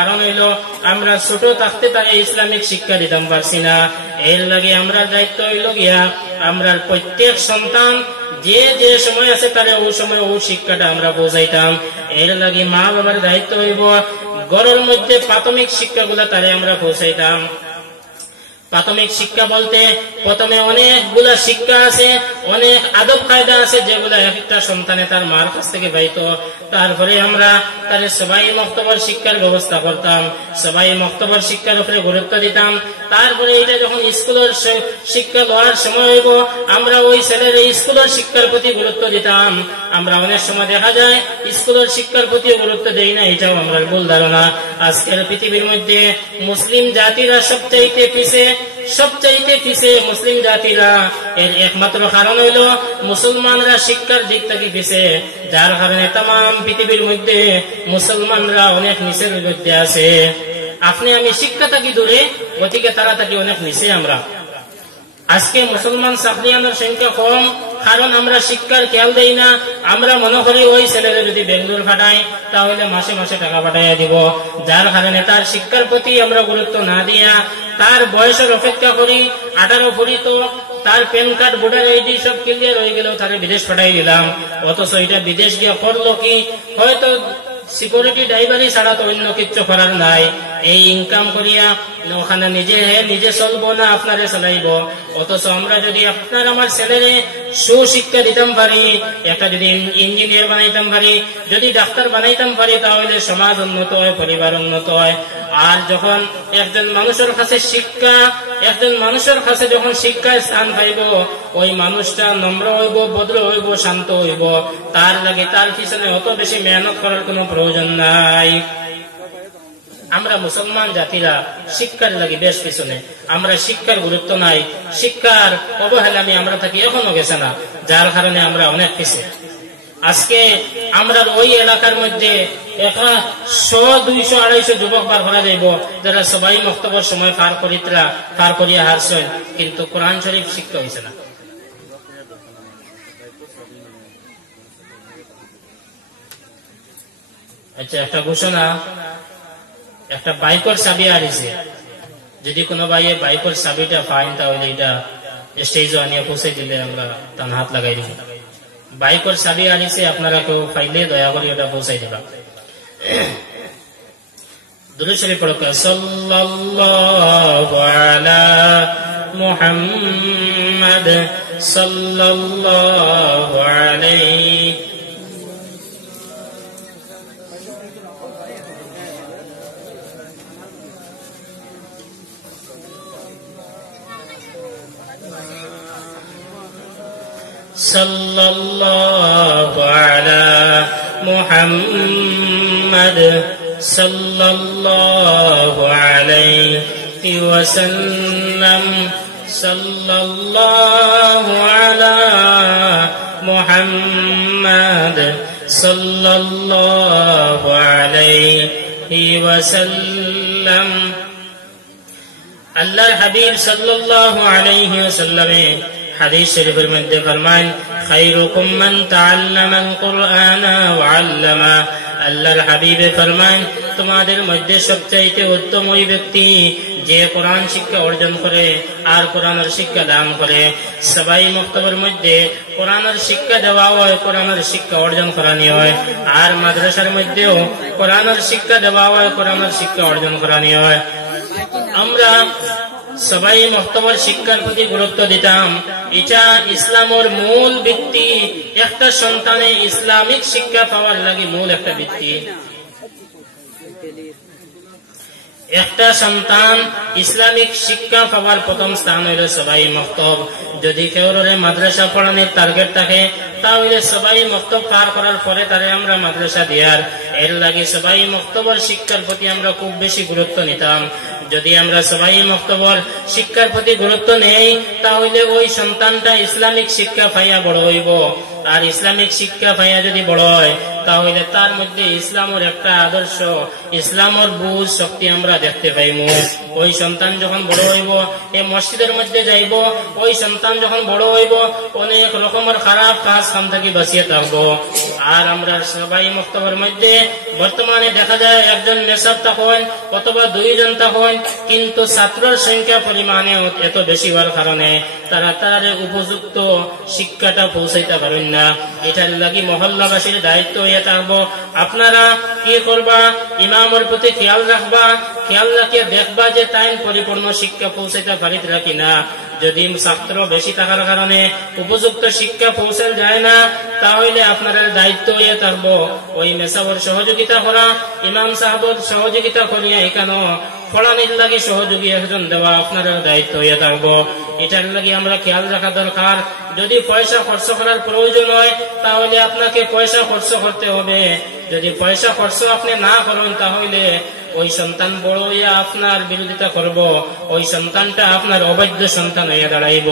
কারণ হইল আমরা ছোট থাকতে তাকে ইসলামিক শিক্ষা দিতাম পারছি না। এর লাগে আমরা দায়িত্ব হইল গিয়া আমরা প্রত্যেক সন্তান যে যে সময় আছে তারে ওই সময় ওই শিক্ষাটা আমরা বোঝাইতাম। এর লাগে মা বাবার দায়িত্ব হইব ঘরের মধ্যে প্রাথমিক শিক্ষাগুলা তারে আমরা পৌঁছাইতাম। প্রাথমিক শিক্ষা বলতে প্রথমে অনেকগুলা শিক্ষা আছে, অনেক আদব কায়দা আছে যেগুলা একটা সন্তানে তার মার কাছ থেকে পাইতো। তারপরে আমরা তার সবাই মক্তবর শিক্ষার ব্যবস্থা করতাম, সবাই মক্তবর শিক্ষার উপরে গুরুত্ব দিতাম। তারপরে এটা যখন স্কুলের শিক্ষা লওয়ার সময় হইব আমরা ওই ছেলের স্কুলের শিক্ষার প্রতি গুরুত্ব দিতাম। আমরা অনেক সময় দেখা যায় স্কুলের শিক্ষার প্রতি গুরুত্ব দেই না, এটাও আমরা ভুল ধারণা। আজকের পৃথিবীর মধ্যে মুসলিম জাতিরা সবচাইতে পিছে মুসলিম জাতিরা। এর একমাত্র কারণ হইল মুসলমানরা শিক্ষার দিক থেকে পিছে, যার কারণে তাম পৃথিবীর মধ্যে মুসলমানরা অনেক নিচের মধ্যে আছে। আপনি আমি শিক্ষা থাকি দূরে, ওদিকে তারা থাকি অনেক নিচে। আমরা আজকে মুসলমান ছাত্রীদের সংখ্যা কম, কারণ আমরা শিক্ষার খেয়াল দেই না। আমরা মনে করি ওই ছেলেরা যদি বেঙ্গলোর পাঠাই তাহলে মাসে মাসে টাকা পাঠাইয়া দিব, যার কারণে তার শিক্ষার প্রতি আমরা গুরুত্ব না দিয়া তার বয়সের অপেক্ষা করি। 18 পড়ি তো তার প্যান কার্ড ভোটার আইডি সব ক্লিয়ার হয়ে গেলেও তারে বিদেশ পাঠাই দিলাম। অথচ এটা বিদেশ গিয়ে করলো কি, হয়তো সিকিউরিটি ড্রাইভারই ছাড়া তো অন্য কিছু করার নাই। এই ইনকাম করিয়া ওখানে নিজে চলবো না, আপনারে চালাইব। অথচ আমরা যদি আপনার আমার ছেলেরে সুশিক্ষা দিতাম পারি, একটা যদি ইঞ্জিনিয়ার বানাইতাম পারি, যদি ডাক্তার বানাইতাম পারি, তাহলে সমাজ উন্নত হয়, পরিবার উন্নত হয়। আর যখন একজন মানুষের কাছে যখন শিক্ষায় স্থান পাইব, ওই মানুষটা নম্র হইব, ভদ্র হইব, শান্ত হইব। তার লাগে তার পিছনে অত বেশি মেহনত করার কোনো প্রয়োজন নাই। আমরা মুসলমান জাতিরা শিক্ষার লাগে বেশ পিছনে, আমরা শিক্ষার গুরুত্ব নাই, শিক্ষার অবহেলামি আমরা থাকি এখনো গেছে না, যার কারণে আমরা অনেক পিছিয়ে। আজকে আমরা ওই এলাকার মধ্যে 100, 200, 250 যুবক বার করা যাইব যারা সবাই মক্তবর সময় পার করিয়া হারছেন, কিন্তু কোরআন শরীফ শিক্ষা হয়েছে না। আচ্ছা, একটা ঘোষণা, একটা বাইকের চাবি আনিছে, যদি কোনো ভাইয়ে বাইকের চাবিটা পাইন তাহলে এটা স্টেজে আনিয়ে পৌঁছে দিলে আমরা তার হাত লাগাই দিব। বাইকের চাবি আনিছে, আপনারা কেউ পাইলে দয়া করে ওটা পৌঁছাই দিবা। দুরূদ শরীফ পড়ো, সাল্লাল্লাহু আলা মুহাম্মাদ সাল্লাল্লাহু আলাইহি sallallahu ala Muhammad sallallahu alayhi wa sallam sallallahu ala Muhammad sallallahu alayhi wa sallam। আল্লাহর হাবিব সাল্লাল্লাহু আলাইহি ওয়াসাল্লাম হাদিস শরীফের মধ্যে ফরমান, খায়রুকুম মান তাআল্লামাল কুরআনা ওয়া আল্লামা। আল্লাহর হাবিবে ফরমান, তোমাদের মধ্যে সবচাইতে উত্তম ওই ব্যক্তি যে কোরআন শিক্ষা অর্জন করে আর কোরআনের শিক্ষা দান করে। সবাই মক্তবের মধ্যে কোরআনের শিক্ষা দেওয়া হয়, কোরআনের শিক্ষা অর্জন করানি হয়, আর মাদ্রাসার মধ্যেও কোরআনের শিক্ষা দেওয়া হয়, কোরআনের শিক্ষা অর্জন করানি হয়। আমরা সবাই মক্তবর শিক্ষার প্রতি গুরুত্ব দিতাম। এটা ইসলামের মূল ভিত্তি। একটা সন্তানে ইসলামিক শিক্ষা পাওয়ার লাগে মূল একটা ভিত্তি। একটা সন্তান ইসলামিক শিক্ষা পাওয়ার প্রথম স্থান হইল সবাই মক্তব। যদি কেউ মাদ্রাসা পড়ানোর টার্গেট থাকে তাহলে সবাই মক্তব পার করার পরে তারে আমরা মাদ্রাসা দেওয়ার, এর লাগে সবাই মক্তবর শিক্ষার প্রতি আমরা খুব বেশি গুরুত্ব নিতাম। যদি আমরা সবাই মক্তবর শিক্ষার প্রতি গুরুত্ব নেই তাহলে ওই সন্তানটা ইসলামিক শিক্ষা পাইয়া বড় হইব। আর ইসলামিক শিক্ষা পাইয়া যদি বড় হয় তাহলে তার মধ্যে ইসলামের একটা আদর্শ, ইসলামের বুঝ শক্তি আমরা দেখতে পাইব। ওই সন্তান যখন বড় হইব এই মসজিদের মধ্যে যাইব, ওই সন্তান যখন বড় হইব অনেক রকমের খারাপ কাজ কাম থেকে বাঁচিয়ে থাকবো। আর আমরা সবাই মক্তবের মধ্যে বর্তমানে দেখা যায় একজন মেসাব থাকেন অথবা দুইজন থাকেন, কিন্তু ছাত্রের সংখ্যা পরিমাণে এত বেশি হওয়ার কারণে তারা তার উপযুক্ত শিক্ষাটা পৌঁছাইতে পারেন না। এটার লাগি মহল্লাবাসীর দায়িত্ব হয়ে থাকবো, আপনারা কি করবা, ইমামের প্রতি খেয়াল রাখবা, খেয়াল রাখিয়ে দেখবা যে তাই পরিপূর্ণ শিক্ষা পৌঁছাইতে পারিত কিনা। যদি ছাত্র বেশি থাকার কারণে উপযুক্ত শিক্ষা পৌঁছে যায় না, তাহলে আপনার দায়িত্ব হয়ে থাকবো ওই মেসাবর সহযোগিতা করা, ইমাম সাহেবের সহযোগিতা করিয়া এখানে পড়ানির লাগে সহযোগী একজন দেওয়া আপনার দায়িত্ব হয়ে থাকবো। এটার লাগে আমরা খেয়াল রাখা দরকার। যদি পয়সা খরচ করার প্রয়োজন হয় তাহলে আপনাকে পয়সা খরচ করতে হবে। যদি পয়সা খরচ আপনি না করেন তাহলে ওই সন্তান বড় হইয়া আপনার বিরোধিতা করব, ওই সন্তানটা আপনার অবৈধ সন্তান হইয়া দাঁড়াইব।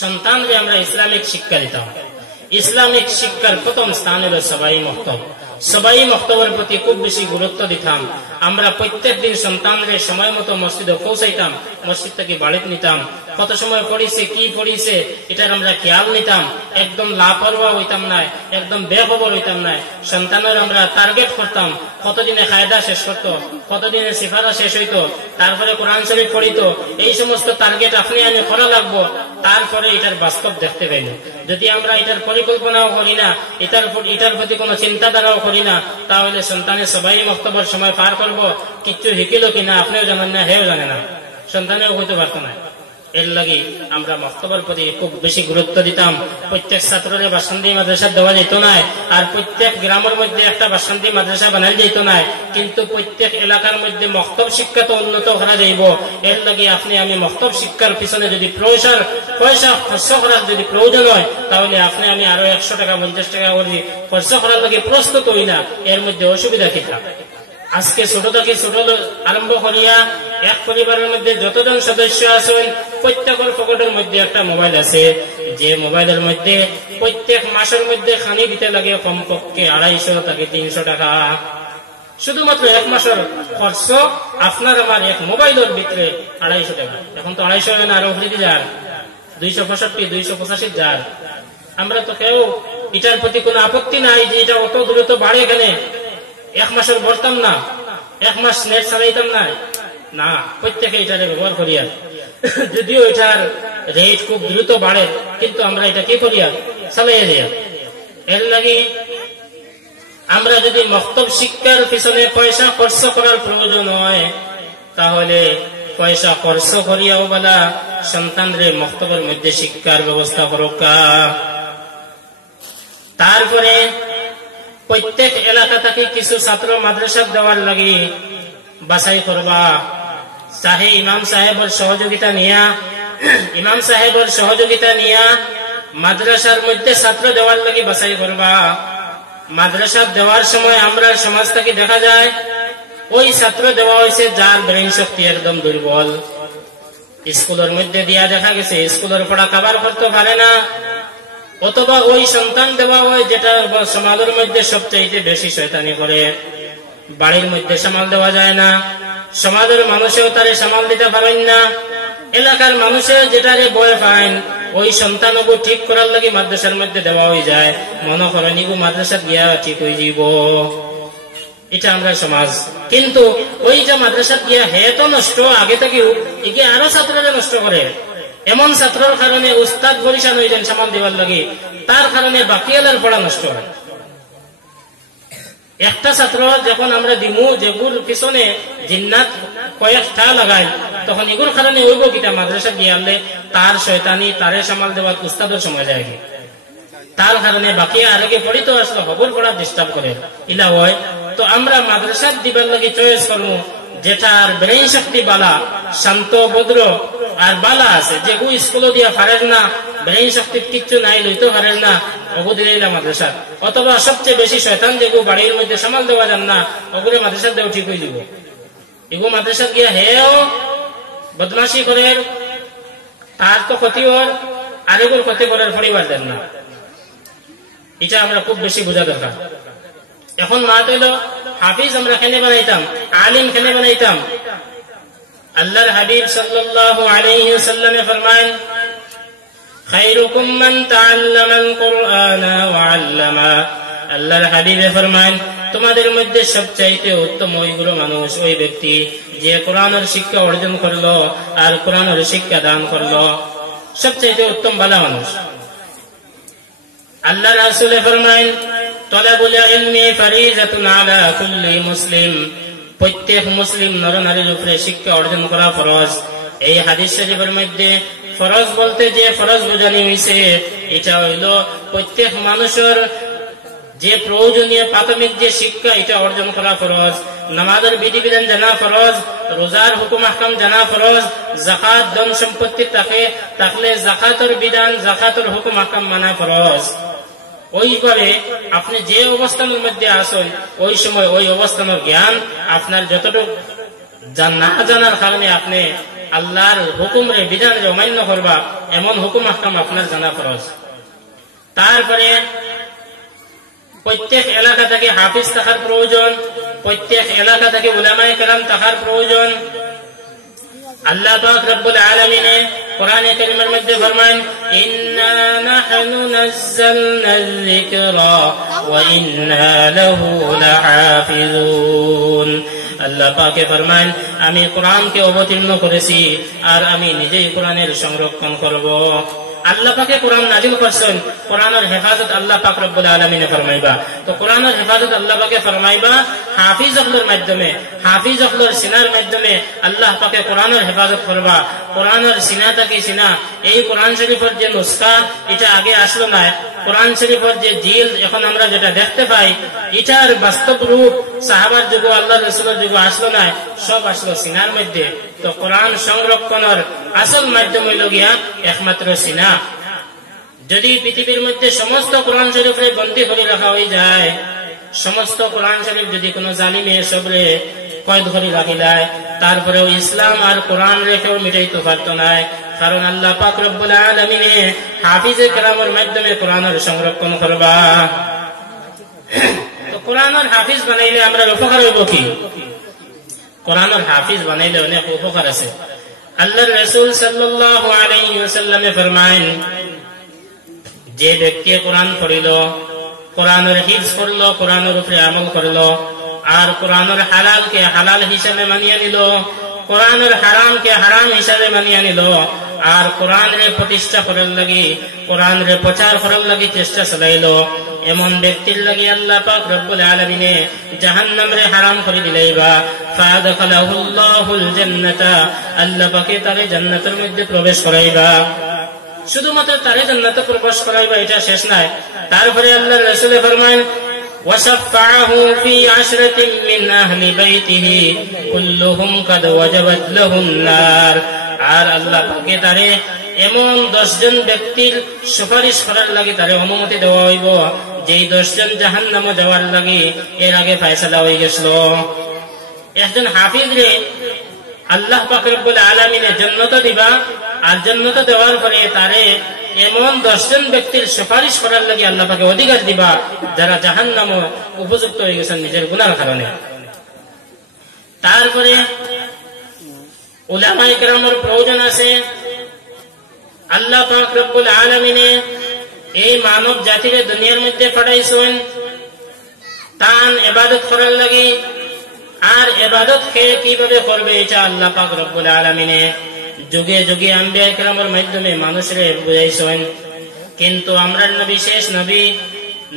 সন্তানকে আমরা ইসলামিক শিক্ষা দিতাম। ইসলামিক শিক্ষার প্রথম স্থান হল সবাই মক্তব। সবাই মক্তবের প্রতি খুব বেশি গুরুত্ব দিতাম। আমরা প্রত্যেক দিন সন্তানদের সময় মতো মসজিদে পৌঁছাইতাম, মসজিদ থেকে বাড়িতে নিতাম, কত সময় পড়িছে কি পড়িছে এটার আমরা খেয়াল নিতাম। একদম লাপরোয়া হইতাম না, একদম বেখবর হইতাম না। সন্তানের আমরা টার্গেট করতাম, কতদিনে কায়দা শেষ করতো, কতদিনে সিফারা শেষ হইতো, তারপরে কোরআন শরীফ পড়িতো। এই সমস্ত টার্গেট আপনি আমি করা লাগবো, তারপরে এটার বাস্তব দেখতে পাইল। যদি আমরা এটার পরিকল্পনাও করি না, এটার প্রতি কোনো চিন্তাধারাও করি না, তাহলে সন্তানের সবাই মক্তবের সময় পার করবো, কিচ্ছু শিখিল কিনা আপনিও জানেন না, হেও জানে না, সন্তানেও হইতে পারতো না। এর লাগে আমরা মক্তবের প্রতি খুব বেশি গুরুত্ব দিতাম। প্রত্যেক ছাত্রের বাসন্তী মাদ্রাসা দেওয়া যেত না, আর প্রত্যেক গ্রামের মধ্যে একটা বাসন্তী মাদ্রাসা বানাই যেত না, কিন্তু প্রত্যেক এলাকার মধ্যে মক্তব শিক্ষা তো উন্নত করা যাইব। এর লাগে আপনি আমি মক্তব শিক্ষার পিছনে যদি পয়সা খরচ করার যদি প্রয়োজন হয়, তাহলে আপনি আমি আরো 100 টাকা 50 টাকা করে খরচ করার লাগে প্রস্তুত হই না। এর মধ্যে অসুবিধা কি থাকে? আজকে ছোট থেকে ছোট আরম্ভ করিয়া এক পরিবারের মধ্যে যতজন সদস্য আছেন প্রত্যেকের পকেটের মধ্যে একটা মোবাইল আছে, যে মোবাইলের মধ্যে প্রত্যেক মাসের মধ্যে খানি দিতে লাগে কমপক্ষে 250 থেকে 300 টাকা। শুধুমাত্র এক মাসের খরচ আপনার আমার এক মোবাইলের ভিতরে 250 টাকা। এখন তো 250 হয় না, আরো উপরে যার 265 285 যার। আমরা তো কেউ এটার প্রতি কোনো আপত্তি নাই যে এটা অত দ্রুত বাড়ে, এখানে এক মাসের ভরতাম না, এক মাস নেট চালাইতাম না, না, প্রত্যেকে এটারে ব্যবহার করিয়া। যদিও এটার রেট খুব দ্রুত বাড়ে, কিন্তু আমরা এটা কি করিয়া চালাইয়া দিয়া। এর লাগে আমরা যদি মক্তব শিক্ষার পিছনে পয়সা খরচ করার প্রয়োজন হয়, তাহলে পয়সা খরচ করিয়াও বলা সন্তানদের মক্তবের মধ্যে শিক্ষার ব্যবস্থা করুকা। তারপরে প্রত্যেক এলাকা থেকে কিছু ছাত্র মাদ্রাসা দেওয়ার লাগে বাছাই করবা, চাহে ইমাম সাহেবের সহযোগিতা নিয়া মাদ্রাসার মধ্যে ছাত্র দেওয়ার লাগে বাছাই করবা। মাদ্রাসা দেওয়ার সময় আমরা সমাজ থেকে দেখা যায় ওই ছাত্র দেওয়া হয়েছে যার ব্রেন শক্তি একদম দুর্বল। স্কুলের মধ্যে দিয়া দেখা গেছে স্কুলের পড়া কভার করতে পারে না, অথবা ওই সন্তান দেওয়া হয় যেটা সমাজের মধ্যে সবচাইতে বেশি শয়তানি করে। বাড়ির মধ্যে সামাল দেওয়া যায় না, সমাজের মানুষেও তারে সামাল দিতে পারেন না, এলাকার মানুষের যেটারে ভয় পায় ওই সন্তানকে ঠিক করার লাগে মাদ্রাসার মধ্যে দেওয়া হয়ে যায়। মনে করেন ইগু মাদ্রাসা গিয়া ঠিক হয়ে যাব, এটা আমরা সমাজ। কিন্তু ওই যে মাদ্রাসা গিয়া হে তো নষ্ট আগে থেকেও, একে আরো ছাত্ররা নষ্ট করে। এমন ছাত্রের কারণে উস্তাদ পরিশান হইলেন সামাল দেওয়ার লাগে, তার কারণে বাকি এলার পড়া নষ্ট হয়। একটা ছাত্র যখন আমরা দিমু যেগুর পিছনে জিন্নাত কয়েকটা লাগাই, তখন এগুর কারণে হইব কিটা মাদ্রাসা গিয়ে আনলে তার শয়তানি তারে সামাল দেওয়ার উস্তাদের সময় যায়, তার কারণে বাকি আরেগে পড়িত আসলে খবর পড়া ডিস্টার্ব করে ইলা হয়। তো আমরা মাদ্রাসা দিবার লাগে চয়েস করবো যেটার ব্রেইন শক্তি বালা, শান্ত ভদ্র আর বালা আছে, যেগু স্কুলে দিয়া পারেন না, ব্রেইন শক্তি কিচ্ছু নাই, লইতে পারেন না, অবদিলা মাদ্রাসা। অথবা সবচেয়ে বেশি শয়তান যেগু বাড়ির মধ্যে সামাল দেওয়া যান না, অগুলো মাদ্রাসা দেওয়া ঠিক হয়ে যাব। এগু মাদ্রাসা গিয়া হেও বদমাশি করে, তার তো ক্ষতি হর, আরেগুর ক্ষতি করার পরিবার দেন না। এটা আমরা খুব বেশি বোঝা দরকার। এখন মাত হইল হাফিজ আমরা কেনে বানাইতাম, আলিম কেনে বানাইতাম? আল্লাহর হাবিব সাল্লাল্লাহু আলাইহি ওয়াসাল্লামে ফরমান, খায়রুকুম মান তাআল্লামাল কুরআনা ওয়া আল্লামা। আল্লাহর হাবিবে ফরমান, তোমাদের মধ্যে সবচাইতে উত্তম ওইগুলো মানুষ, ওই ব্যক্তি যে কোরআনের শিক্ষা অর্জন করলো আর কোরআনের শিক্ষা দান করলো, সবচাইতে উত্তম ভালো মানুষ। আল্লাহ রাসূল ফরমান, তলাবুল ইলমি ফরিজাতুন আলা কুল্লি মুসলিম, প্রত্যেক মুসলিম নরনারীর উপরে শিক্ষা অর্জন করা ফরজ। এই হাদিস শরীফের মধ্যে ফরজ বলতে যে ফরজ বোঝানো হয়েছে, এটা হইল প্রত্যেক মানুষের যে প্রয়োজনীয় প্রাথমিক যে শিক্ষা, এটা অর্জন করা ফরজ। নামাজের বিধিবিধান জানা ফরজ, রোজার হুকুম আহকাম জানা ফরজ, যাকাত ধন সম্পত্তি থাকলে যাকাতের বিধান, যাকাতের হুকুম আহকাম মানা ফরজ। ওইভাবে আপনি যে অবস্থানের মধ্যে আসেন, ওই সময় ওই অবস্থানের জ্ঞান আপনার যতটুকু না জানার কারণে আপনি আল্লাহর হুকুমরে বিধানরে অমান্য করবা, এমন হুকুম আহকাম আপনার জানা ফরজ। তারপরে প্রত্যেক এলাকা থেকে হাফিজ থাকার প্রয়োজন, প্রত্যেক এলাকা থেকে উলামায়ে কেরাম থাকার প্রয়োজন। আল্লাহ পাক রব্বুল আলামিন কোরআনে কারীমের মধ্যে ফরমান, ইন্না নাহনু নাযালনাল যিকরা ওয়া ইন্না লাহু লাহাফিজুন। আল্লাহ পাকে ফরমান, আমি কোরআনকে অবতীর্ণ করেছি আর আমি নিজেই কোরআনের সংরক্ষণ করব। আল্লাহ পাকে কোরআন নাজিল করছেন, কোরআনের হেফাজত আল্লাহ পাক রব্বুল আলামিনে ফরমাইবা। তো কোরআনের হেফাজত আল্লাহ পাকে ফরমাইবা হাফিজ অখলর মাধ্যমে, হাফিজ অখলর সিনার মাধ্যমে আল্লাহ পাকে কোরআনের হেফাজত করবা। কোরআনের সিনা থাকি সিনা, এই কোরআন শরীফের যে নুসখা, এটা আগে আসলো না। কোরআন শরীফের যে জিল এখন আমরা যেটা দেখতে পাই, এটার বাস্তব রূপ সাহাবার যুগ, আল্লাহ রাসূলের যুগ আসলো না, সব আসলো সিনার মধ্যে। তো কোরআন সংরক্ষণের আসল মাধ্যম হইল গিয়া একমাত্র সিনা। যদি পৃথিবীর মধ্যে সমস্ত কোরআন শরীফে বন্দী করে রাখা হয়ে যায়, সমস্ত কোরআন শরীফ যদি কোনো জালিমে সবরে কয়েদ করে রাখি দেয়, তারপরেও ইসলাম আর কোরআন রেখেও মিটাইতে পারত না। কারণ আল্লাহ পাক রব্বুল আলামিন হাফিজে কেরামের মাধ্যমে কোরআনের সংরক্ষণ করবা। তো কোরআনের হাফিজ বানাইলে আমরা উপকার হইব কি? কোরআনের হাফিজ বানাইলে অনেক উপকার আছে। আল্লাহর রাসূল সাল্লাল্লাহু আলাইহি ওয়াসাল্লাম ফরমায়েন, যে ব্যক্তি কোরআন পড়িল, কোরআনের হিফজ করল, কোরআনের উপরে আমল করল, আর কোরআনের হালালকে হালাল হিসাবে মানিয়ে নিল, কোরআনের হারামকে হারাম হিসাবে মানিয়ে নিল, আর কোরআনের প্রতিষ্ঠা করার লাগি, কোরআনের প্রচার করার লাগি চেষ্টা চালাইল, এমন ব্যক্তির লাগি আল্লাহ পাক রব্বুল আলামিন জাহান্নামরে হারাম করে দিলাইবা। ফাদাখালাহুল্লাহুল জান্নাতা, আল্লাহ পাকে তারে জান্নাতের মধ্যে প্রবেশ করাইবা। শুধুমাত্র তারে জান্নাতে প্রবেশ করাইবা এটা শেষ নয়, তারপরে আল্লাহর রাসূল ফরমান, ওয়াশাফাআহু ফি আশরাতিন মিন আহলি বাইতিহি কুল্লুহুম কাদ ওয়াজাবাত লাহুন নার। আর আল্লাহ পাকে তারে এমন 10 জন ব্যক্তির সুপারিশ করার লাগি তারে অনুমতি দেওয়া হইব, যেই 10 জন জাহান্নামে যাওয়ার লাগি এর আগে ফয়সালা হয়ে গেছিল। একজন হাফিজ রে আল্লাহ পাক রব্বুল আলামিন জান্নাত দিবা, আর জান্নাত দেওয়ার পরে তারে এমন 10 জন ব্যক্তির সুপারিশ করার লাগি আল্লাহ পাকে অধিকার দিবা, যারা জাহান্নামে উপযুক্ত হয়ে গেছেন নিজের গুনার কারণে। তারপরে উলামায়ে কেরামের প্রয়োজন আছে। আল্লাহ পাক রব্বুল আলামিন এই মানব জাতিরে দুনিয়ার মধ্যে পাঠাইছেন তান ইবাদত করার লাগি, আর ইবাদত কে কিভাবে করবে এটা আল্লাহ পাক রব্বুল আলামিন যুগে যুগে আম্বিয়া কেরামের মাধ্যমে মানুষের বুঝাইছেন। কিন্তু আমরা নবী শেষ নবী,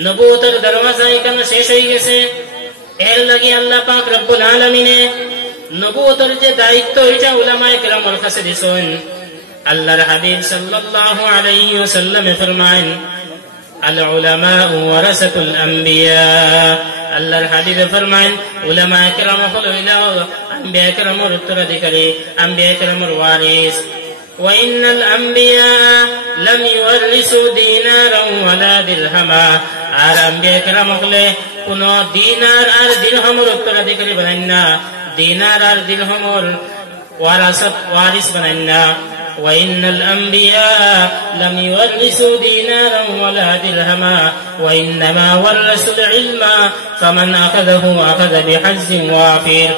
নবুয়তের দরওয়াজা এখানে শেষ হয়ে গেছে। এর লাগি আল্লাহ পাক রব্বুল আলামিন নবুয়তের যে দায়িত্ব এটা উলামায়ে কেরামের কাছে দিছেন। আল্লাহর হাবিব সাল্লাল্লাহু আলাইহি ওয়াসাল্লাম ফরমায়েন, আল উলামা ওয়ারাসাতুল আম্বিয়া। আল্লাহর হাবিব ফরমায়েন, উলামায়ে কেরাম হলো আম্বিয়া কেরামের উত্তরাধিকারী, আম্বিয়া কেরামের ওয়ারিস। ওয়া ইন্নাল আম্বিয়া লাম ইউরিসু দিনারান ওয়ালা দিরহামা। আর আম্বিয়া কেরাম হলে কোন দিনার আর দিরহামের উত্তরাধিকারী বানান না, দিনার আর দিরহামের ওয়ারিস বানান না। وإن الأنبياء لم يورثوا دينارا ولا درهما وإنما ورثوا العلم فمن أخذه أخذ بحظ وافر।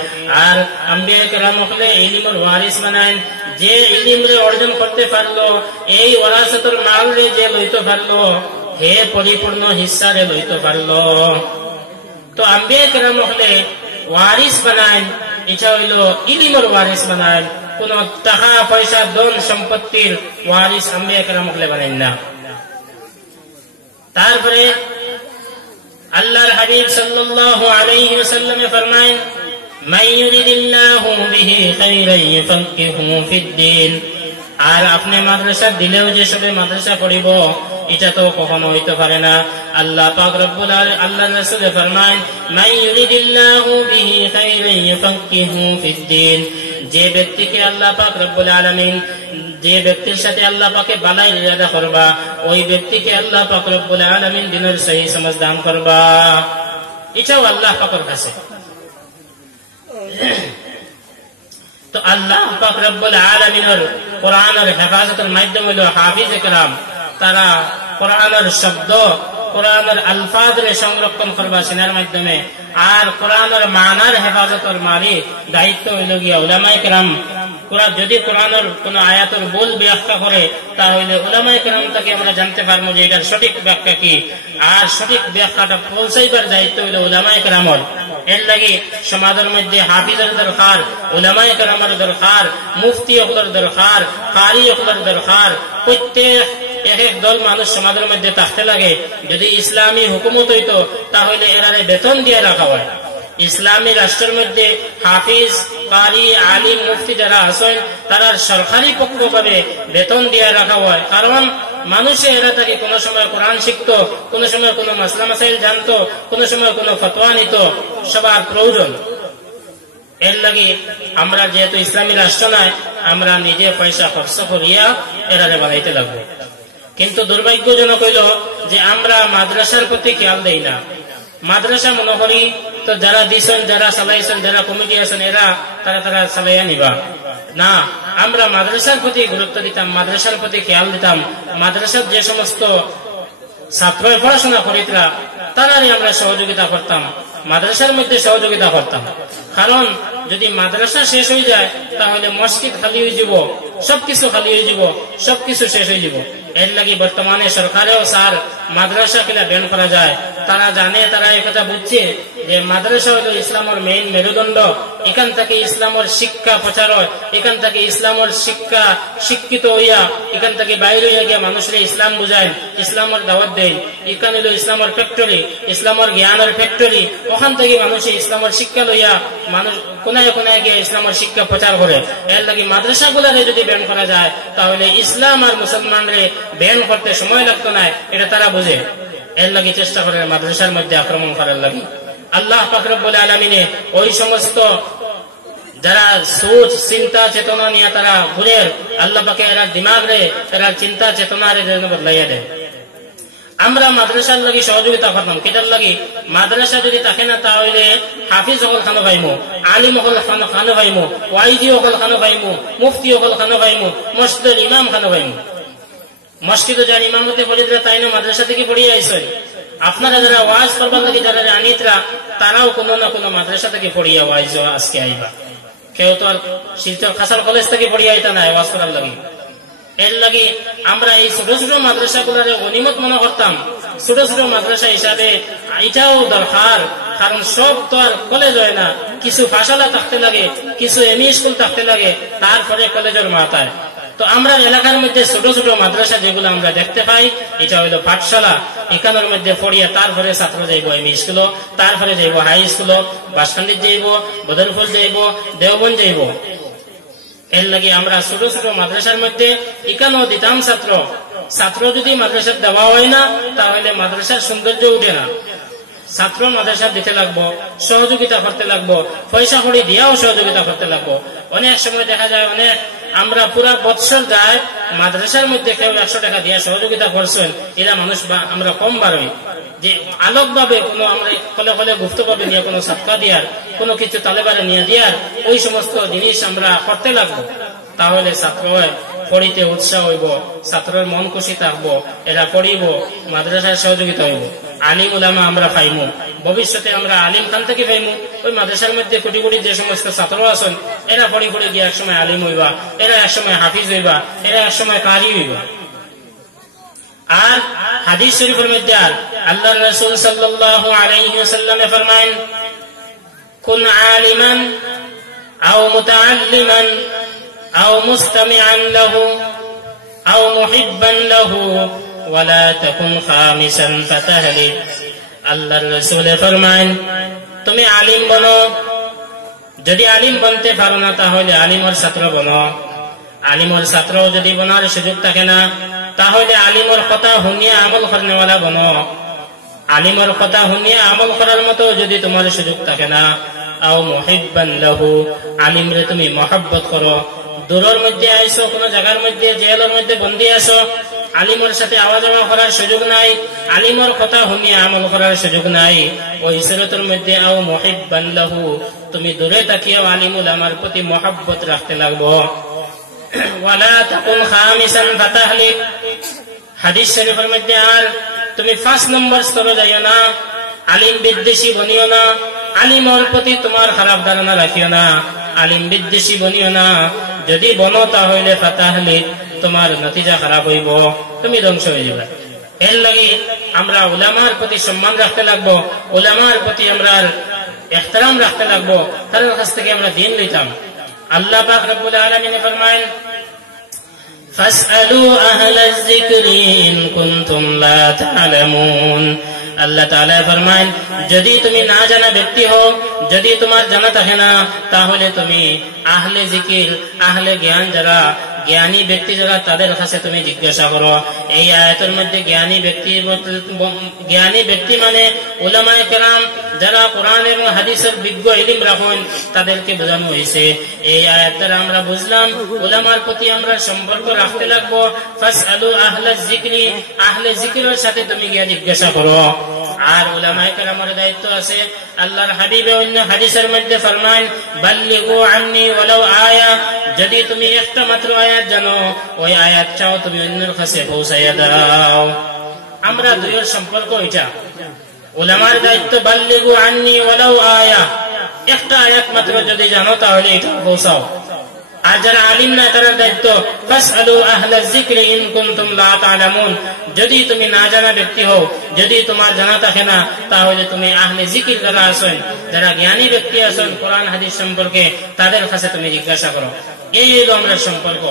আর আম্বিয়া কেরাম হলে ইলমের ওয়ারিস বানান, যে ইলিমরে অর্জন করতে পারলো, এই ওয়ারাসাতুল মাল রে যে লইতে পারলো, হে পরিপূর্ণ হিস্সারে লইতে পারলো। তো আম্বিয়া কেরাম হলে ওয়ারিস বানায়, এটা হইল ইলিমের ওয়ারিস বানায়, কোন টাকা পয়সা ধন সম্পত্তির ওয়ারিস আম্বিয়া কেরাম হলে বানায় না। তারপরে আল্লাহর হাবিব সাল্লাল্লাহু আলাইহি ওয়াসাল্লাম ফরমায়েন, মান ইউরিদিল্লাহু বিহি খায়রান ইউফাক্কিহু ফিদ্দীন। আর আপনি মাদ্রাসা দিলেও যে সবে মাদ্রাসা পড়িব, এটা তো কখনো হইতে পারে না। আল্লাহ পাক রব্বুল আলামিন, আল্লাহর রাসূল ফরমায়েন, মান ইউরিদিল্লাহু বিহি খায়রান ইউফাক্কিহু ফিদ্দীন। যে ব্যক্তিকে আল্লাহ পাক রব্বুল আলামিন, যে ব্যক্তির সাথে আল্লাহ পাকে বালাই ইরাদা করবা, ওই ব্যক্তিকে আল্লাহ পাক রব্বুল আলামিন দ্বীনের সহি সমঝ দান করবা। এটাও আল্লাহ পাকের কাছে। তো আল্লাহ পাক রব্বুল আলামিনের কোরআনের হেফাজতের মাধ্যম হলো হাফিজ একরাম, তারা কোরআনের শব্দ, কোরআনের আলফাজরে সংরক্ষণ করবা সিনার মাধ্যমে, আর কোরআনের মানার হেফাজতের মারি দায়িত্ব হইল গিয়া উলামায়ে কেরাম। যদি কোরআনের কোন আয়াতের ভুল ব্যাখ্যা করে, তাহলে উলামায়ে কেরাম থেকে আমরা জানতে পারবো যে এটার সঠিক ব্যাখ্যা কি, আর সঠিক ব্যাখ্যাটা পৌঁছাইবার দায়িত্ব হইল উলামায়ে কেরামের। এর লাগি সমাজের মধ্যে হাফিজের দরকার, উলামায়ে কেরামের দরকার, মুফতি হকলের দরকার, কারি হকলের দরকার। প্রত্যেক এক এক দল মানুষ সমাজের মধ্যে থাকতে লাগে। যদি ইসলামী হুকুমত হইতো, তাহলে এরারে বেতন দিয়ে রাখা হয়। ইসলামী রাষ্ট্রের মধ্যে হাফিজ, কারি, আলিম, মুফতি যারা আছেন, তারা সরকারি পক্ষভাবে বেতন দিয়ে রাখা হয়। কারণ মানুষে এরা থাকে কোন সময় কোরআন শিখতো, কোন সময় কোন মাসলা মাসাইল জানতো, কোন সময় কোন ফতোয়া নিত, সবার প্রয়োজন। এর লাগে আমরা যেহেতু ইসলামী রাষ্ট্র নয়, আমরা নিজে পয়সা খরচ করিয়া এরারে বানাইতে লাগবো। কিন্তু দুর্ভাগ্যজনক হইল যে আমরা মাদ্রাসার প্রতি খেয়াল দেই না। মাদ্রাসা মনে করি তো যারা দিছেন, যারা চালাইছেন, যারা কমিটি আছেন, এরা তারা চালাইয়া নিবা না। আমরা মাদ্রাসার প্রতি গুরুত্ব দিতাম, মাদ্রাসার প্রতি খেয়াল দিতাম। মাদ্রাসার যে সমস্ত ছাত্র পড়াশোনা করিতরা, তারারই আমরা সহযোগিতা করতাম, মাদ্রাসার মধ্যে সহযোগিতা করতাম। কারণ যদি মাদ্রাসা শেষ হয়ে যায়, তাহলে মসজিদ খালি হয়ে যাব, সবকিছু খালি হয়ে যাব, সবকিছু শেষ হয়ে যাব। এর লাগি বর্তমানে সরকারেও স্যার মাদ্রাসা কিনা ব্যান করা যায়। তারা জানে, তারা একথা বুঝছে যে মাদ্রাসা হলো ইসলামের মেইন মেরুদণ্ড। এখান থেকে ইসলামের শিক্ষা প্রচার হয়, এখান থেকে ইসলামের শিক্ষা শিক্ষিত হইয়া এখান থেকে বাইরে হইয়া গিয়া মানুষের ইসলাম বুঝায়, ইসলামের দাওয়াত দেয়। এখানে হলো ইসলামের ফ্যাক্টরি, ইসলামের জ্ঞানের ফ্যাক্টরি। ওখান থেকে মানুষের ইসলামের শিক্ষা লইয়া মানুষ কোনায় কোনায় গিয়ে ইসলামের শিক্ষা প্রচার করে। এর লাগি মাদ্রাসা গুলারে যদি ব্যান করা যায়, তাহলে ইসলাম আর মুসলমানরে ব্যান করতে সময় লাগতো না, এটা তারা বুঝে। এর লাগি চেষ্টা করে মাদ্রাসার মধ্যে আক্রমণ করার লাগি। আল্লাহ পাক রব্বুল আলামিনে ওই সমস্ত যারা সোচ চিন্তা চেতনা নিয়ে তারা ঘুরে, আল্লাহ পাকে এরা দিমাগ রে, এরা চিন্তা চেতনা রে বদলাইয়া দেয়। আমরা মাদ্রাসার লাগি সহযোগিতা করতাম, কেটার লাগি? মাদ্রাসা যদি থাকে না, তাহলে হাফিজ হকল খানো পাইমু, আলিম হকল খানো পাইমু, ওয়াইজি হকল খানো পাইমু, মুফতি হকল খানো পাইমু, মসজিদের ইমাম খানো পাইমু। মসজিদে যারা ইমামতে পড়িতরা, তাই না মাদ্রাসা থেকে পড়িয়ে আইসেন। আপনারা যারা ওয়াজ করবার লাগি যারা আনিতরা, তারাও কোনো না কোনো মাদ্রাসা থেকে পড়িয়া ওয়াজ আজকে আইবা। কেউ তো আর শিলচর খাসার কলেজ থেকে পড়িয়া আইতা না ওয়াজ করার লাগি। এর লাগি আমরা এই ছোট ছোট মাদ্রাসা গুলারে গনিমত মনে করতাম। ছোট ছোট মাদ্রাসা হিসাবে এটাও দরকার, কারণ সব তো আর কলেজ হয় না। কিছু পাঠশালা থাকতে লাগে, কিছু এমই স্কুল থাকতে লাগে, তারপরে কলেজের মাথায়। তো আমরা এলাকার মধ্যে ছোট ছোট মাদ্রাসা যেগুলো আমরা দেখতে পাই, এটা হইল পাঠশালা। এখানের মধ্যে পড়িয়া তারপরে ছাত্র যাইব এমই স্কুল, তারপরে যাইব হাই স্কুল, বাসখান্ডিত যাইব, বদরপুর যাইব, দেওবন্দ যাইব। এর লাগে আমরা ছোট ছোট মাদ্রাসার মধ্যে এখানেও দিতাম ছাত্র। ছাত্র যদি মাদ্রাসার দেওয়া হয় না, তাহলে মাদ্রাসার সৌন্দর্য উঠে না। ছাত্র মাদ্রাসা দিতে লাগবো, সহযোগিতা করতে লাগবো, পয়সা কড়ি দিয়াও সহযোগিতা করতে লাগবো। অনেক সময় দেখা যায় অনেক আমরা পুরা বৎসর যায় মাদ্রাসার মধ্যে কেউ 100 টাকা দিয়া সহযোগিতা করছেন, এরা মানুষ আমরা কম বাড়ই। যে আলোক ভাবে কোনো আমরা ফলে ফলে গুপ্ত ভাবে নিয়ে কোনো সাদকা দিয়ার, কোনো কিছু তালেবারে নিয়ে দিয়ার, ওই সমস্ত জিনিস আমরা করতে লাগবো। তাহলে ছাত্র হয় পড়িতে উৎসাহ হইব, ছাত্রের মন খুশি থাকবো, এরা পড়িব, মাদ্রাসায় সহযোগিতা হইব। আলিম উলামা আমরা পাইমু, ভবিষ্যতে আমরা আলিম খান থেকে পাইমু। ওই মাদ্রাসার মধ্যে কোটি কোটি যে সমস্ত ছাত্র আছেন, এরা পড়ি পড়ে গিয়ে একসময় আলিম হইবা, এরা একসময় হাফিজ হইবা, এরা একসময় কারি হইবা। আর হাদিস শরীফের মধ্যে আর আল্লাহ রাসূল সাল্লাল্লাহু আলাইহি ওয়াসাল্লাম ফরমায়েন, কুন আলিমান আও মুতাআল্লিমান আও মুস্তামিআন লাহু আও মুহিব্বান লাহু ওয়ালা তাকুন খামিসান ফাতাহলিক। আল্লাহর রাসূল ফরমায়েন, তুমি আলিম বনো, যদি আলিম বনতে পারো না তাহলে আলিমের ছাত্র বনো। আলিমের ছাত্র যদি বনার সুযোগ থাকে না, তাহলে আলিমের কথা শুনিয়ে আমল করানোওয়ালা বনো। আলিমের কথা শুনিয়ে আমল করার মতো যদি তোমার সুযোগ থাকে না, আও মুহিব্বান লাহু, আলিমরে তুমি মহব্বত করো। দূরের মধ্যে আইসো, কোন জায়গার মধ্যে জেলের মধ্যে বন্দি আছো, আলিমের সাথে আওয়া যাওয়া করার সুযোগ নাই, আলিমের কথা শুনিয়ে আমল করার সুযোগ নাই, ওই সুরতের মধ্যে আও মুহিব্বান লাহু, তুমি দূরে তাকিয়েও আলিমুল আমার প্রতি মহব্বত রাখতে লাগবো। ওয়ালা তাকুন খামিসান ফাতাহলিক। হাদিস শরীফের মধ্যে আর তুমি 5 নম্বর স্তরে যাইও না, আলিম বিদ্বেষী বনিও না, আলিমের প্রতি তোমার খারাপ ধারণা রাখিও না, আলিম বিদ্বেষী বনিও না। যদি বনো তাহলে ফাতাহলিক, তোমার নতিজা খারাপ হইব, তুমি ধ্বংস হয়ে যাবে। এর লাগি আমরা উলামার প্রতি সম্মান রাখতে লাগবো, উলামার প্রতি আমরা ইহতিরাম রাখতে লাগবো, তাদের কাছ থেকে আমরা দিন লইতাম। আল্লাহ পাক রব্বুল আলামিন ফরমায়েন, ফাসআলু আহলাজ যিকরি ইন কুনতুম লা তা'লামুন। আল্লাহ তাআলা ফরমায়েন, যদি তুমি না জানা ব্যক্তি হও, যদি তোমার জানা থাকে না, তাহলে তুমি আহলে জিকির, আহলে জ্ঞান যারা, জ্ঞানী ব্যক্তি যারা, তাদের কাছে তুমি জিজ্ঞাসা করো। এই আয়াতের মধ্যে জ্ঞানী ব্যক্তি মানে উলামায়ে কেরাম, যারা কোরআন এবং হাদিসের বিজ্ঞ ইলম রাখেন, তাদেরকে বোঝানো হয়েছে। এই আয়াত দ্বারা আমরা বুঝলাম উলামার প্রতি আমরা সম্পর্ক রাখতে লাগবো। ফাসআলু আহলাজ যিকরি, আহলে জিকিরের সাথে তুমি গিয়ে জিজ্ঞাসা করো। আর উলামায়ে কেরামের দায়িত্ব আছে। আল্লাহর হাবিবে অন্য হাদিসের মধ্যে ফরমান, বাল্লিগু আন্নি ওয়ালাউ আয়া, যদি তুমি একটা মাত্র আয়াত জানো, ওই আয়াত চাও তুমি অন্যের কাছে পৌঁছাইয়া দাও। আমরা দুইয়ের সম্পর্ক এটা। উলামার দায়িত্ব বাল্লিগু আন্নি ওয়ালাউ আয়া, একটা আয়াত মাত্র যদি জানো তাহলে এটা পৌঁছাও। আর যারা আলিম না, তাদের দায়িত্ব ফাসআলু আহলাজ যিকরি ইন কুনতুম লা তা'লামুন, যদি তুমি না জানা ব্যক্তি হও, যদি তোমার জানা থাকে না, তাহলে তুমি আহলে জিকির যারা আছেন, যারা জ্ঞানী ব্যক্তি আছেন কোরআন হাদিস সম্পর্কে, তাদের কাছে তুমি জিজ্ঞাসা করো। এই হলো আমরা সম্পর্ক।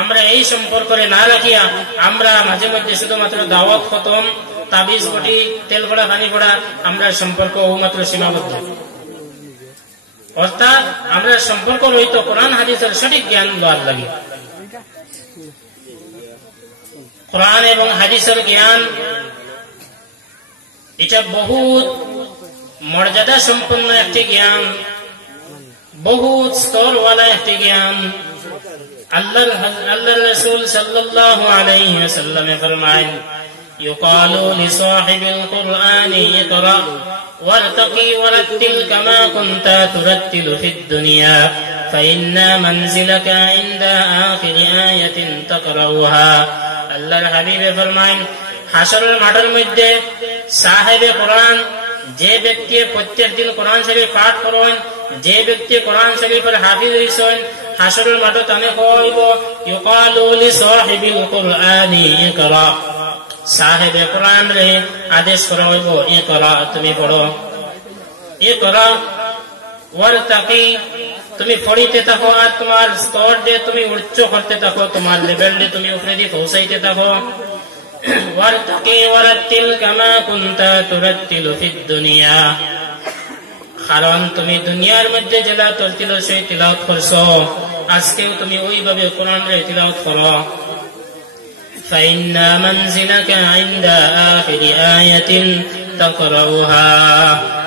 আমরা এই সম্পর্কে না রাখিয়া আমরা মাঝে মধ্যে শুধুমাত্র দাওয়াত খতম, তাবিজ বটি, তেল পড়া, পানি পড়া, আমরা সম্পর্ক মাত্র সীমাবদ্ধ। অর্থাৎ আমরা সম্পর্ক রইত কোরআন হাদিসের সঠিক জ্ঞান লওয়ার লাগে। কোরআন এবং হাদিসের জ্ঞান এটা বহুত মর্যাদা সম্পন্ন একটি জ্ঞান, বহুত স্তরওয়ালা একটি জ্ঞান। আল্লাহর রাসূল সাল্লাল্লাহু আলাইহি ওয়াসাল্লাম ফরমায়েন, ইউকালু লিসাহিবিল কুরআনি ইকরা ওয়ারতাকি ওয়ারাত্তিল কামা কুনতা তুরাত্তিলু ফিদ দুনিয়া ফাইন্না মানজিলাকা ইনদা আখিরি আয়াতিন তাকরাউহা। আল্লাহর হাবিবে ফরমায়েন, হাশরের মাঠের মধ্যে সাহেবে কোরআন, যে ব্যক্তি প্রত্যেকদিন কোরআন শরীফ পাঠ করেন, যে ব্যক্তি কোরআন শরীফের হাফিজ হইছেন, হাশরের মাঠে তানে কইব, ইউকালু লিসাহিবিল কুরআনি ইকরা, সাহেবে কোরআন রে আদেশ করা হইব, ইকরা, তুমি পড়ো, ইকরা ওয়ারতাকি, তুমি পড়িতে থাকো, আর তোমার স্তর দিয়ে তুমি উচ্চ করতে থাকো, তোমার লেভেল দিয়ে তুমি উপরে দিয়ে পৌঁছাইতে থাকো। ওয়ারতাকি ওয়ারাত্তিল কামা কুনতা তুরাত্তিলু ফিদ দুনিয়া, কারণ তুমি দুনিয়ার মধ্যে যেটা চলছিল সেই তিলাওয়াত করছো, আজকেও তুমি ওইভাবে কোরআন রে তিলাওয়াত করো। ফাইন্না মানজিলাকা ইনদা আখিরি আয়াতিন তাকরাউহা,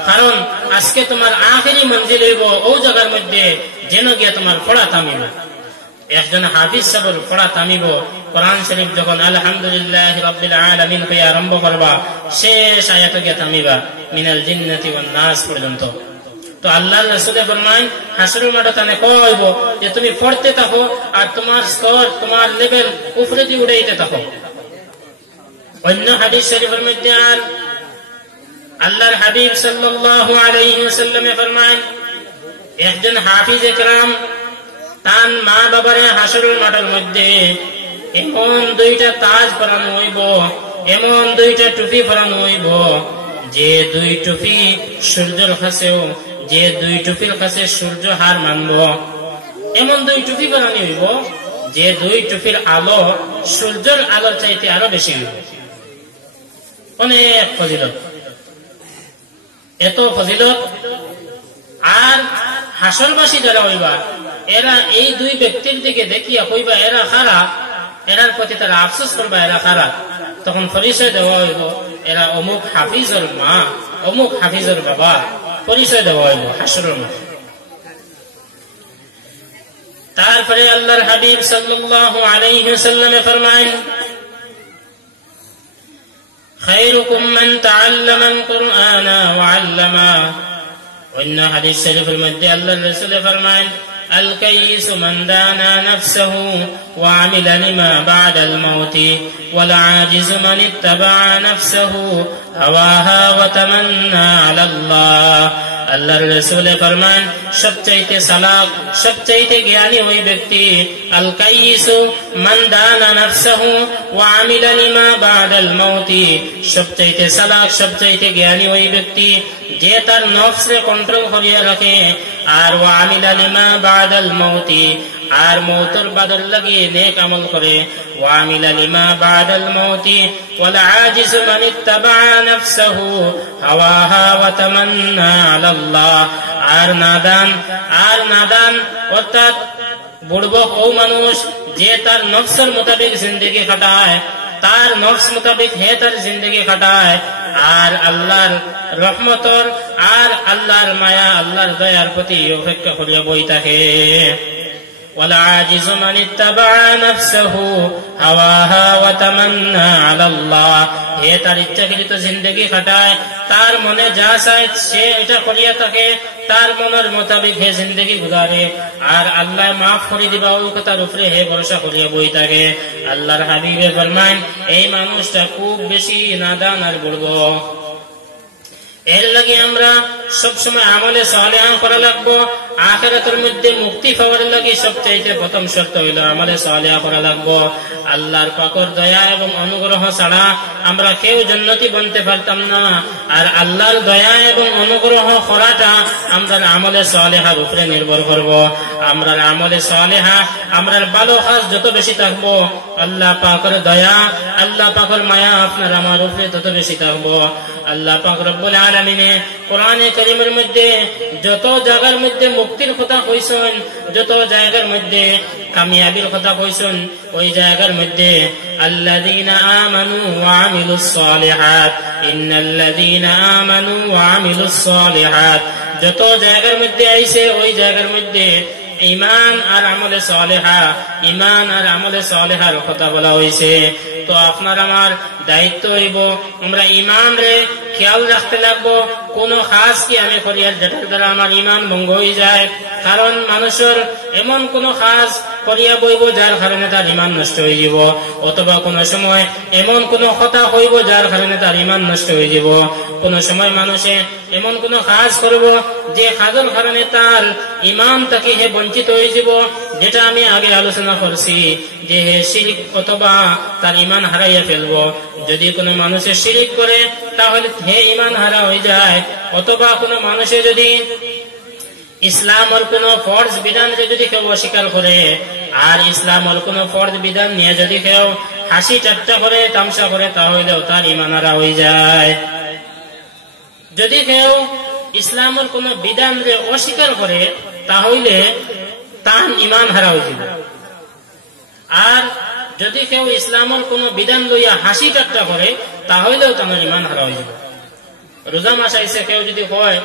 কারণ আজকে তোমার আখিরি মঞ্জিল হইব ও জায়গার মধ্যে যেন গিয়ে তোমার পড়া থামিব। একজন হাফিজ সাহেবের পড়া থামিব, কোরআন শরীফ যখন আলহামদুলিল্লাহি রাব্বিল আলামিন হয়ে আরম্ভ করবা, শেষ আয়াতে গিয়ে থামিবা মিনাল জিন্নাতি ওয়ান নাস পর্যন্ত। তো আল্লাহর রাসূল ফরমায় হাসরের মাঠে তানে কইব যে তুমি পড়তে থাকো আর তোমার স্তর তোমার লেভেল উপরে দিয়ে উঠাইতে থাকো। অন্য হাদিস শরীফের মধ্যে আর আল্লাহর হাবিব সাল্লাল্লাহু আলাইহি ওয়াসাল্লাম ফরমায় একজন হাফিজ একরাম তার মা বাবারে হাসরের মাঠের মধ্যে এমন দুইটা তাজ পরানো হইব, এমন দুইটা টুপি পরানো হইব, যে দুই টুপি সূর্যের কাছেও, যে দুই টুপির কাছে সূর্য হার মানব, এমন দুই টুপি পরানো হইব যে দুই টুপির আলো সূর্যের আলোর চাইতে আরো বেশি হইব। অনেক ফজিলত, এত ফজিলত। আর হাসরবাসী যারা হইবা এরা এই দুই ব্যক্তির দিকে দেখিয়া কইবা এরা খারাপ, এরার প্রতি তারা আফসোস করবা এরা খারাপ। তখন পরিচয় দেওয়া হইব এরা অমুক হাফিজর মা, অমুক হাফিজর বাবা, পরিচয় দেওয়া হইব হাসরের মধ্যে। তারপরে আল্লাহর হাবিব সাল্লাল্লাহু আলাইহি ওয়াসাল্লাম ফরমায় খায়রুকুম মান তাআল্লামা আল কুরআনা ওয়া আল্লামা। অন্য হাদিস শরীফের মধ্যে আল্লাহর রাসূল ফরমায় আল কাইয়িসু মান দানা নাফসাহু ওয়া আমিলা লিমা বা'দাল মাউতি ওয়াল আজিজু মান ইত্তাবা'a নাফসাহু হাওয়াহা ওয়া তামান্না আলাল্লাহ। আল্লাহর রাসূল ফরমান সবচাইতে সালাক, সবচাইতে জ্ঞানী ওই ব্যক্তি, আল কাইয়িসু মান দানা নাফসাহু ওয়া আমিলা লিমা বা'দাল মাউতি, সবচাইতে সালাক, সবচাইতে জ্ঞানী ওই ব্যক্তি যে তার নফসকে কন্ট্রোল করিয়া রাখে, আর ওয়া আমিলা লিমা বা'দাল মাউতি, আর মওতের বাদল লাগিয়ে নেক আমল করে, ওয়া আমিলা লিমা বা'দাল মাউতি ওয়াল আজিজু মান ইত্তাবা'a নাফসাহু হাওয়াহা ওয়া তামান্না আলাল্লাহ। আর নাদান অর্থাৎ বুড়বক ও মানুষ যে তার নফসের মোতাবেক জিন্দেগি কাটায়, তার নফস মোতাবেক হে তার জিন্দেগি কাটায়, আর আল্লাহর রহমতর আর আল্লাহর মায়া আল্লাহর দয়ার প্রতি অপেক্ষা করিয়া বই থাকে। والعاجز من اتبع نفسه هواها وتمنى على الله, হে তার ইচ্ছাকৃত জিন্দেগি কাটায়, তার মনে যা চায় সে এটা করিয়া থাকে, তার মনের মোতাবেক হে জিন্দেগি গুজারে, আর আল্লাহ মাফ করে দিবা ওই কথার উপরে হে ভরসা করিয়া বই থাকে। আল্লাহর হাবিবে ফরমান এই মানুষটা খুব বেশি নাদান আর বলবো। এর লাগে আমরা সবসময় আমলে সালেহা করা লাগবো। আখিরাতের মধ্যে মুক্তি পাওয়ার লাগে সবচাইতে প্রথম শর্ত হইল আমলে সালেহা করা লাগবো। আল্লাহর পাকের দয়া এবং অনুগ্রহ ছাড়া আমরা কেউ জান্নাতি বনতে পারতাম না। আর আল্লাহর দয়া এবং অনুগ্রহ করাটা আমরা আমলে সালেহার উপরে নির্ভর করব। আমরা আমলে সালেহা, আমরা ভালো কাজ যত বেশি থাকবো, আল্লাহ পাকের দয়া, আল্লাহ পাকের মায়া আপনার আমার উপরে তত বেশি থাকবো। আল্লাহ পাক রব্বুল আলামিনে কোরআনে কারীমের মধ্যে যত জায়গার মধ্যে মুক্তির কথা কইছেন, যত জায়গার মধ্যে কামিয়াবির কথা কইছেন, ওই জায়গার মধ্যে আল্লাযীনা আমানু ওয়া আমিলুস সালিহাত, ইন্নাল্লাযীনা আমানু ওয়া আমিলুস সালিহাত, যত জায়গার মধ্যে আইছে ওই জায়গার মধ্যে ঈমান আর আমলে সালেহা, ঈমান আর আমলে সালেহার কথা বলা হয়েছে। তো আপনার আমার দায়িত্ব হইব আমরা ঈমান রে খেয়াল রাখতে লাগবো। কোন কাজ কি আমি করি আর যেটার দ্বারা আমার ঈমান ভঙ্গ হয়ে যায়, কারণ মানুষের এমন কোন কাজ করিয়া বইব যার কারণে তার ঈমান নষ্ট হয়ে যাব, অথবা কোন সময় এমন কোন কথা হইব যার কারণে তার ঈমান নষ্ট হয়ে যাব। কোন সময় মানুষে এমন কোন কাজ করব যে কাজের কারণে তার ঈমান থেকে হে বঞ্চিত হয়ে যাব, যেটা আমি আগে আলোচনা করছি যে হে শিরক অথবা তার ঈমান হারাইয়া ফেলবো। যদি কোনো মানুষে শিরক করে তাহলে হে ঈমান হারা হয়ে যায়, অথবা কোনো মানুষে যদি ইসলামের কোন ফরজ বিধান যদি কেউ অস্বীকার করে, আর ইসলামের কোন ফরজ বিধান নিয়ে যদি কেউ হাসি ঠাট্টা করে তামসা করে, তাহলেও তার ঈমান হারা হয়ে যায়। যদি কেউ ইসলামের কোন বিধান অস্বীকার করে তাহলে তার ঈমান হারা হয়ে যাবে। আর যদি কেউ ইসলামের কোন বিধান লইয়া হাসি ঠাট্টা করে তাহলেও তার ঈমান হারা হয়ে যাবে। রোজা মাস আইসে কেউ যদি হয়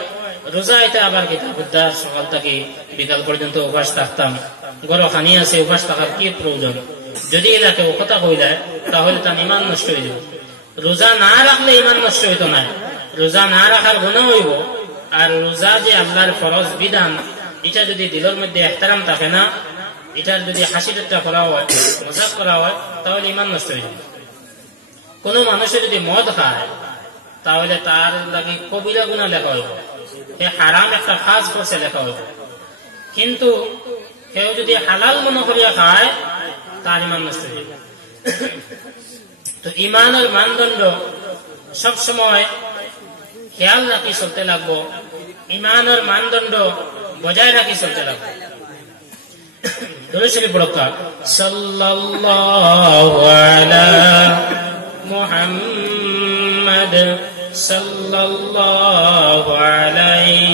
রোজা আইতে আবার কিতাবুদ্দার সকাল থেকে বিকাল পর্যন্ত উপাস থাকতাম, গরো খানি আছে উপাস থাকার কি প্রয়োজন, যদি এরা কেউ কথা কইলে তাহলে তার ঈমান নষ্ট হয়ে যাবে। রোজা না রাখলে ঈমান নষ্ট হইতো না, রোজা না রাখার গুনাহ হইব, আর রোজা যে আল্লাহর ফরজ বিধান, এটা যদি দিলের মধ্যে এহতারাম থাকে না, এটার যদি হাসি ঠাট্টা করা হয়, মজাক করা হয়, তাহলে ইমান নষ্ট হয়ে যাবে। কোন মানুষের যদি মদ খায় তাহলে তার লাগে কবিরা গুনাহ লেখা হইব, হারাম একটা কাজ করছে লেখা হইব। কিন্তু কেউ যদি হালাল মনে করিয়া খায় তার ইমান নষ্ট হয়ে যাবে। তো ইমানের মানদণ্ড সব সময় খেয়াল রাখি চলতে লাগবো, ইমানের মানদণ্ড বজায় রাখি চলতে লাগবো। দরুদ শরীফ পড়া সাল্লাল্লাহু আলা মুহাম্মাদ সাল্লাল্লাহু আলাইহি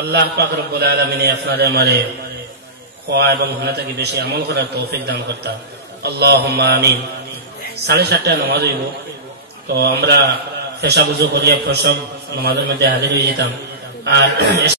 আল্লাহ পাক রব্বুল আলামিন আপনারে আমারে খোয়া এবং গুনাহ থেকে বেশি আমল করার তৌফিক দান করতা। আল্লাহুম্মা আমিন। 7:30টায় নামাজ হইব, তো আমরা পেশা বুঝু করিয়া সব নামাজের মধ্যে হাজির হয়ে যেতাম। আর